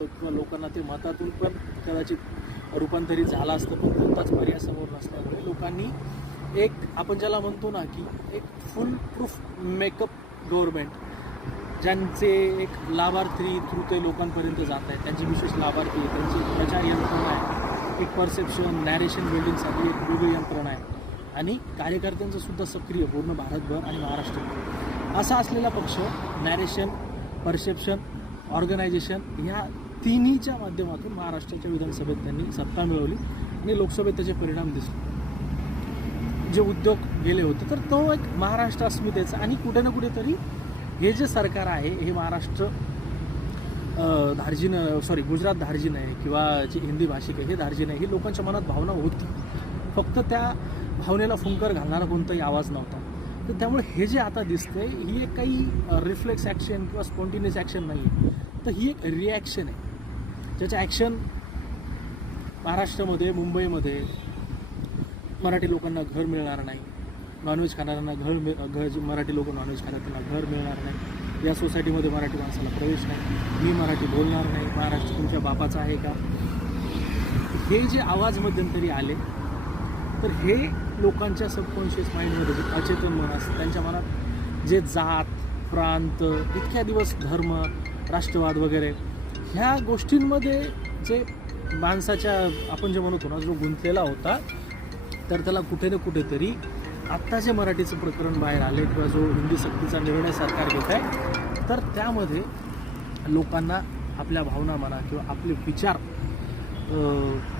किंवा लोकांना ते मतातून पण कदाचित रूपांतरित झालं असतं पण कोणताच पर्याय समोर नसल्यामुळे म्हणजे लोकांनी एक आपण ज्याला म्हणतो ना की एक फुल प्रूफ मेकअप गव्हर्नमेंट ज्यांचे एक लाभार्थी थ्रू ते लोकांपर्यंत जात आहेत त्यांचे विशेष लाभार्थी आहे, त्यांची प्रचार यंत्रणा आहे एक परसेप्शन नॅरेशन बिल्डिंगसाठी एक वेगळी यंत्रणा आहे. आणि कार्यकर्त्यांचं सुद्धा सक्रिय पूर्ण भारतभर आणि महाराष्ट्रभर. असा असलेला पक्ष नॅरेशन परसेप्शन ऑर्गनायझेशन ह्या तिन्हीच्या माध्यमातून महाराष्ट्राच्या विधानसभेत त्यांनी सत्ता मिळवली आणि लोकसभेत त्याचे परिणाम दिसले. जे उद्योग गेले होते तर तो एक महाराष्ट्र अस्मितेचा आणि कुठे ना कुठेतरी हे जे सरकार आहे हे महाराष्ट्र अं, धार्जिन सॉरी गुजरात धार्जिन आहे किंवा जे हिंदी भाषिक आहे हे धार्जिन आहे ही लोकांच्या मनात भावना होती. फक्त त्या भावनेला फुंकर घालणारा कोणताही आवाज नव्हता. तर त्यामुळे हे जे आता दिसतंय ही एक काही रिफ्लेक्स ॲक्शन किंवा स्पॉन्टिन्युअस ॲक्शन नाही आहे तर ही एक रिॲक्शन आहे. ज्याचं ॲक्शन महाराष्ट्रामध्ये मुंबईमध्ये मराठी लोकांना घर मिळणार नाही. नॉनव्हेज खाणाऱ्यांना घर मिळ घर जे मराठी लोक नॉनव्हेज खातात त्यांना घर मिळणार नाही. या सोसायटीमध्ये मराठी माणसाला प्रवेश नाही. मी मराठी बोलणार नाही. महाराष्ट्र तुमच्या बापाचा आहे का? हे जे आवाज मध्यंतरी आले तर हे लोकांच्या सबकॉन्शियस माइंडमध्ये जे अचेतन मन असतं त्यांच्या मनात जे जात प्रांत इतक्या दिवस धर्म राष्ट्रवाद वगैरे ह्या गोष्टींमध्ये जे माणसाच्या आपण जे म्हणतो ना जो गुंतलेला होता तर त्याला कुठे ना कुठेतरी आत्ता जे मराठीचं प्रकरण बाहेर आले किंवा जो हिंदी सक्तीचा निर्णय सरकार घेत आहे तर त्यामध्ये लोकांना आपल्या भावना म्हणा किंवा आपले विचार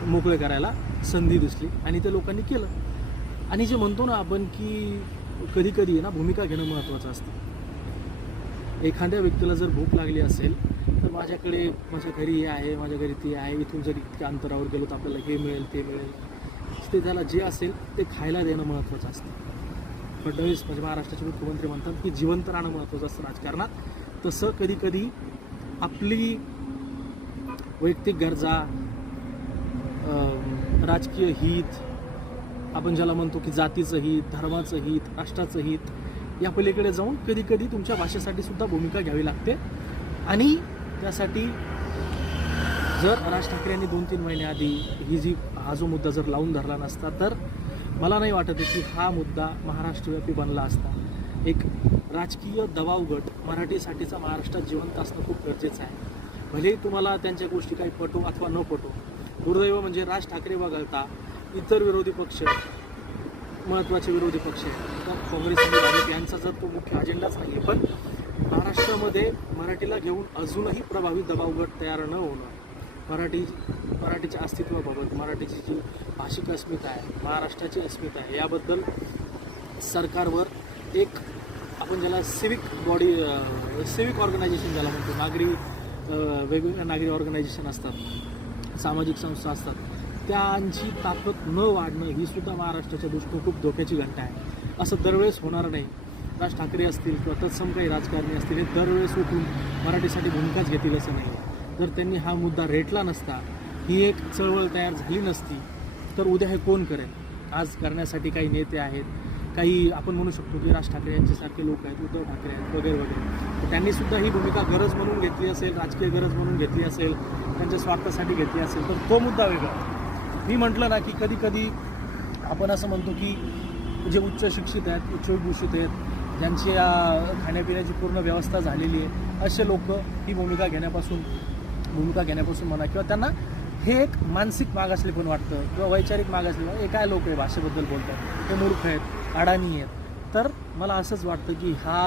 मोकळे करायला संधी दिसली आणि ते लोकांनी केलं. आणि जे म्हणतो ना आपण की कधी कधी आहे ना भूमिका घेणं महत्त्वाचं असतं. एखाद्या व्यक्तीला जर भूक लागली असेल तर माझ्याकडे माझ्या घरी हे आहे माझ्या घरी ते आहे. इथून जर इतक्या अंतरावर गेलो तर आपल्याला हे मिळेल ते मिळेल. ते त्याला जे असेल ते खायला देणं महत्त्वाचं असतं. फडणवीस म्हणजे महाराष्ट्राचे मुख्यमंत्री म्हणतात की जिवंत राहणं महत्त्वाचं असतं राजकारणात. तसं कधी कधी आपली वैयक्तिक गरजा राजकीय हित आपण ज्याला म्हणतो की जातीचं हित धर्माचं हित राष्ट्राचं हित या पलीकडे जाऊन कधी कधी तुमच्या भाषेसाठी सुद्धा भूमिका घ्यावी लागते. आणि त्यासाठी जर राज ठाकरे यांनी दोन तीन महिने आधी ही जी हा जो मुद्दा जर लावून धरला नसता तर मला नाही वाटत की हा मुद्दा महाराष्ट्रव्यापी बनला असता. एक राजकीय दबावगट मराठीसाठीचा महाराष्ट्रात जिवंत असणं खूप गरजेचं आहे. भलेही तुम्हाला त्यांच्या गोष्टी काही पटो अथवा न पटो दुर्दैव म्हणजे राज ठाकरे वगळता इतर विरोधी पक्ष महत्त्वाचे विरोधी पक्ष आहेत तर काँग्रेस आणि भाजप यांचा जर तो मुख्य अजेंडाच नाही आहे पण महाराष्ट्रामध्ये मराठीला घेऊन अजूनही प्रभावी दबाव गट तयार न होणं मराठी मराठीच्या अस्तित्वाबाबत मराठीची जी भाषिक अस्मिता आहे महाराष्ट्राची अस्मिता आहे याबद्दल सरकारवर एक आपण ज्याला सिविक बॉडी सिविक ऑर्गनायझेशन ज्याला म्हणतो नागरी वेगवेगळ्या नागरी ऑर्गनायझेशन असतात सामाजिक संस्था असतात त्यांची ताकद न वाढणं ही सुद्धा महाराष्ट्राच्या दृष्टीने खूप धोक्याची घंटा आहे. असं दरवेळेस होणार नाही. राज ठाकरे असतील किंवा तत्सम काही राजकारणी असतील हे दरवेळेस उठून मराठीसाठी भूमिकाच घेतील असं नाही. जर त्यांनी हा मुद्दा रेटला नसता ही एक चळवळ तयार झाली नसती तर उद्या हे कोण करेल? आज करण्यासाठी काही नेते आहेत काही आपण म्हणू शकतो की राज ठाकरे यांच्यासारखे लोक आहेत उद्धव ठाकरे आहेत वगैरे वगैरे. तर त्यांनी सुद्धा ही भूमिका गरज म्हणून घेतली असेल राजकीय गरज म्हणून घेतली असेल त्यांच्या स्वार्थासाठी घेतली असेल तर तो मुद्दा वेगळा. मी म्हटलं ना की कधी कधी आपण असं म्हणतो की जे उच्च शिक्षित आहेत उच्चविभूषित आहेत ज्यांची खाण्यापिण्याची पूर्ण व्यवस्था झालेली आहे असे लोक ही भूमिका घेण्यापासून भूमिका घेण्यापासून म्हणा किंवा त्यांना हे एक मानसिक मागासले पण वाटतं किंवा वैचारिक मागासले हे काय लोक आहे भाषेबद्दल बोलतात. ते मूर्ख आहेत अडाणी आहेत. तर मला असंच वाटतं की हा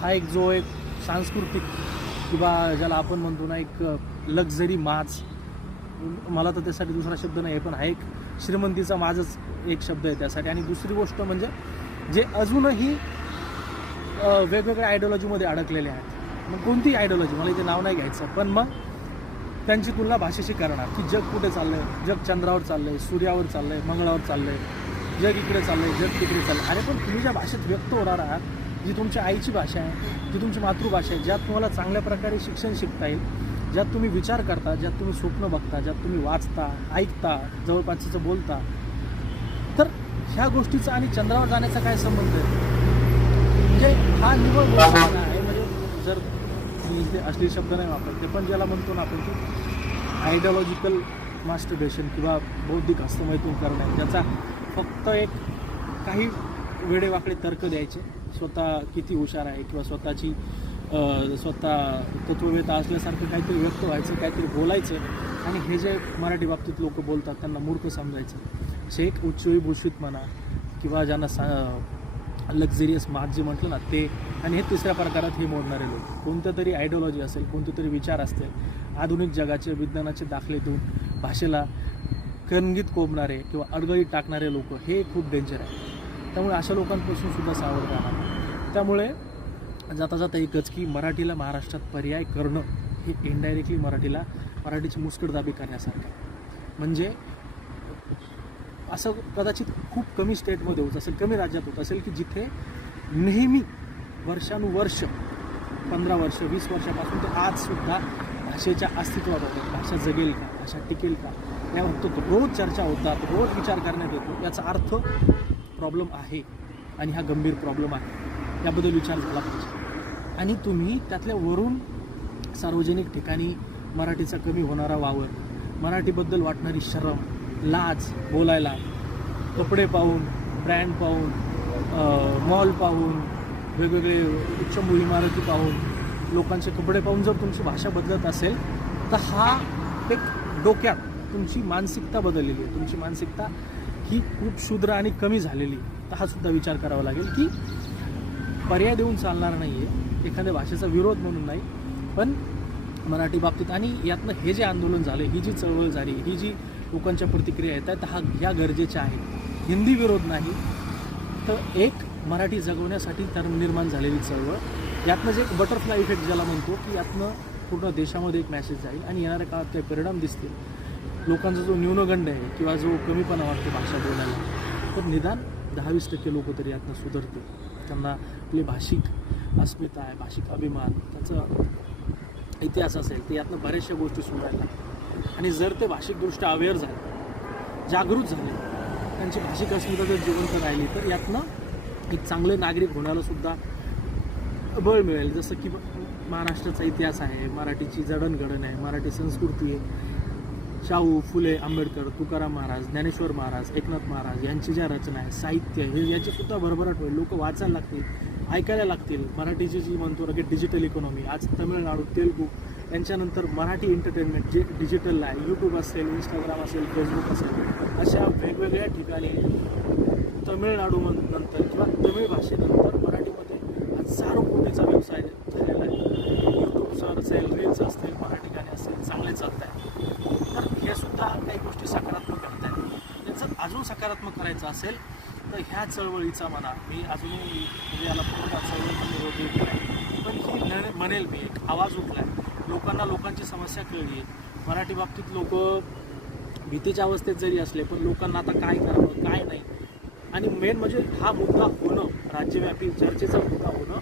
हा एक जो एक सांस्कृतिक किंवा ज्याला आपण म्हणतो ना एक लक्झरी माज मला तर त्यासाठी दुसरा शब्द नाही आहे पण हा एक श्रीमंतीचा माझच एक शब्द आहे त्यासाठी. आणि दुसरी गोष्ट म्हणजे जे अजूनही वेगवेगळ्या आयडिओलॉजीमध्ये अडकलेले आहेत. मग कोणती आयडिओलॉजी मला इथे नाव नाही घ्यायचं पण मग त्यांची तुलना भाषेशी करणार की जग कुठे चाललंय? जग चंद्रावर चाललंय सूर्यावर चाललंय मंगळावर चाललंय जग इकडे चाललंय जग तिकडे चाललंय. अरे पण तुम्ही ज्या भाषेत व्यक्त होणार आहात जी तुमच्या आईची भाषा आहे जी तुमची मातृभाषा आहे ज्यात तुम्हाला चांगल्या प्रकारे शिक्षण शिकता येईल ज्यात तुम्ही विचार करता ज्यात तुम्ही स्वप्न बघता ज्यात तुम्ही वाचता ऐकता जवळपासचं बोलता तर ह्या गोष्टीचा आणि चंद्रावर जाण्याचा काय संबंध आहे? म्हणजे हा निवड आहे. म्हणजे जर मी इथे अश्लील शब्द नाही वापरते पण ज्याला म्हणतो ना आपण की आयडिओलॉजिकल मास्टरबेशन किंवा बौद्धिक हस्तमैतून करणे ज्याचा फक्त एक काही वेडेवाकडे तर्क द्यायचे स्वतः किती हुशार आहे किंवा स्वतःची स्वतः तत्ववेता असल्यासारखं काहीतरी व्यक्त व्हायचं काहीतरी बोलायचं आणि हे जे मराठी बाबतीत लोक बोलतात त्यांना मूर्ख समजायचं. शेख उच्चभूषित म्हणा किंवा ज्यांना सा लक्झरियस मात जे म्हटलं ना ते. आणि हे तिसऱ्या प्रकारात हे मोडणारे लोक. कोणत्या तरी आयडिओलॉजी असेल कोणते तरी विचार असतील आधुनिक जगाचे विज्ञानाचे दाखले देऊन भाषेला कणगीत कोंबणारे किंवा अडगळीत टाकणारे लोक हे खूप डेंजर आहे. त्यामुळे अशा लोकांपासून सुद्धा सावध राहणार त्यामुळे जाता जाता एकच की मराठीला महाराष्ट्रात पर्याय करणं हे इनडायरेक्टली मराठीला मराठीची मुस्कटदाबी करण्यासारखं आहे. म्हणजे असं कदाचित खूप कमी स्टेटमध्ये होत असेल कमी राज्यात होत असेल की जिथे नेहमी वर्षानुवर्ष पंधरा वर्ष वीस वर्षापासून ते आजसुद्धा भाषेच्या अस्तित्वात होतात भाषा जगेल का? भाषा टिकेल का? यावर तो रोज चर्चा होतात रोज विचार करण्यात येतो. याचा अर्थ प्रॉब्लेम आहे आणि हा गंभीर प्रॉब्लेम आहे. याबद्दल विचार झाला पाहिजे. आणि तुम्ही त्यातल्या वरून सार्वजनिक ठिकाणी मराठीचा कमी होणारा वावर मराठीबद्दल वाटणारी शरम लाज बोलायला कपडे पाहून ब्रँड पाहून मॉल पाहून वेगवेगळे उच्च इमारती पाहून लोकांचे कपडे पाहून जर तुमची भाषा बदलत असेल तर हा एक डोक्यात तुमची मानसिकता बदललेली आहे. तुमची मानसिकता ही खूप शूद्र आणि कमी झालेली तर हा सुद्धा विचार करावा लागेल की पर्याय देऊन चालणार नाही आहे एखाद्या भाषेचा विरोध म्हणून नाही. पण मराठी बाबतीत आणि यातनं हे जे आंदोलन झालं ही जी चळवळ झाली ही जी लोकांच्या प्रतिक्रिया येत आहेत हा ह्या गरजेच्या आहेत. हिंदी विरोध नाही. तर एक मराठी जगवण्यासाठी तर निर्माण झालेली चळवळ. यातनं जे एक बटरफ्लाय इफेक्ट ज्याला म्हणतो की यातनं पूर्ण देशामध्ये एक मॅसेज जाईल आणि येणाऱ्या काळात काही परिणाम दिसतील. लोकांचा जो न्यूनगंड आहे किंवा जो कमीपणा वाटतो भाषा बोलायला तर निदान दहा वीस टक्के लोक तरी यातनं सुधारतील. त्यांना आपली भाषिक अस्मिता आहे भाषिक अभिमान त्याचा इतिहास असेल तर यातनं बऱ्याचशा गोष्टी सुधारल्या आणि जर ते भाषिकदृष्ट्या अवेअर झाले जागृत झाले त्यांची भाषिक अस्मिता जर जिवंत राहिली तर यातनं एक चांगले नागरिक होण्याला सुद्धा बळ मिळेल. जसं की महाराष्ट्राचा इतिहास आहे मराठीची जडणघडण आहे मराठी संस्कृती आहे. शाहू फुले आंबेडकर तुकाराम महाराज ज्ञानेश्वर महाराज एकनाथ महाराज यांची ज्या रचना आहे साहित्य हे याची सुद्धा भरभराट होईल. लोक वाचायला लागतील ऐकायला लागतील. मराठीची जी म्हणतो ना की डिजिटल इकॉनॉमी आज तमिळनाडू तेलुगू त्यांच्यानंतर मराठी एंटरटेनमेंट जे डिजिटल आहे यूट्यूब असेल इंस्टाग्राम असेल फेसबुक असेल अशा वेगवेगळ्या ठिकाणी तमिळनाडू नंतर किंवा तमिळ भाषेनंतर मराठीमध्ये हजारो कोटीचा व्यवसाय झालेला आहे. यूट्यूबचं असेल रील्स असतील मराठी गाणे असतील चांगले चालत आहे तर हे सुद्धा काही गोष्टी सकारात्मक करत आहेत. हे जर अजून सकारात्मक करायचं असेल तर ह्या चळवळीचा म्हणा मी अजूनही म्हणजे याला पूर्ण चळवळ पण विरोध देत नाही पण ही म्हणेल मी एक आवाज उठलाय. लोकांना लोकांची समस्या कळली आहे. मराठी बाबतीत लोक भीतीच्या अवस्थेत जरी असले पण लोकांना आता काय करावं काय नाही. आणि मेन म्हणजे हा मुद्दा होणं राज्यव्यापी चर्चेचा मुद्दा होणं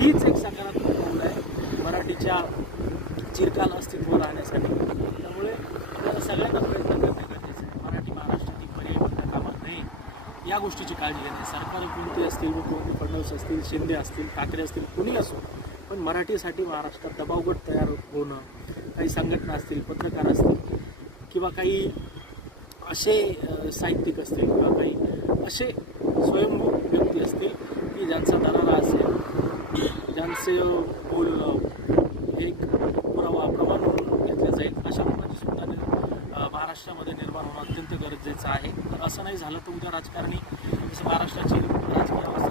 हीच एक सकारात्मक पाऊल आहे मराठीच्या चिरकाल अस्तित्व राहण्यासाठी. त्यामुळे आपल्याला सगळ्यांना प्रयत्न करणे गरजेचं आहे. मराठी महाराष्ट्रात पर्याय बंद कामा नये या गोष्टीची काळजी घेणे. सरकार कोणते असतील मुख्यमंत्री फडणवीस असतील शिंदे असतील ठाकरे असतील कोणी असो पण मराठीसाठी महाराष्ट्रात दबावगट तयार होणं काही संघटना असतील पत्रकार असतील किंवा काही असे साहित्यिक असतील किंवा काही असे स्वयंभू व्यक्ती असतील की ज्यांचा दरारा असेल ज्यांचे बोलणं हे एक पुरावा प्रमाण म्हणून घेतलं जाईल अशा प्रकारची सुद्धा महाराष्ट्रामध्ये निर्माण होणं अत्यंत गरजेचं आहे. तर असं नाही झालं तर उद्या राजकारणी जसं महाराष्ट्राची राजकीय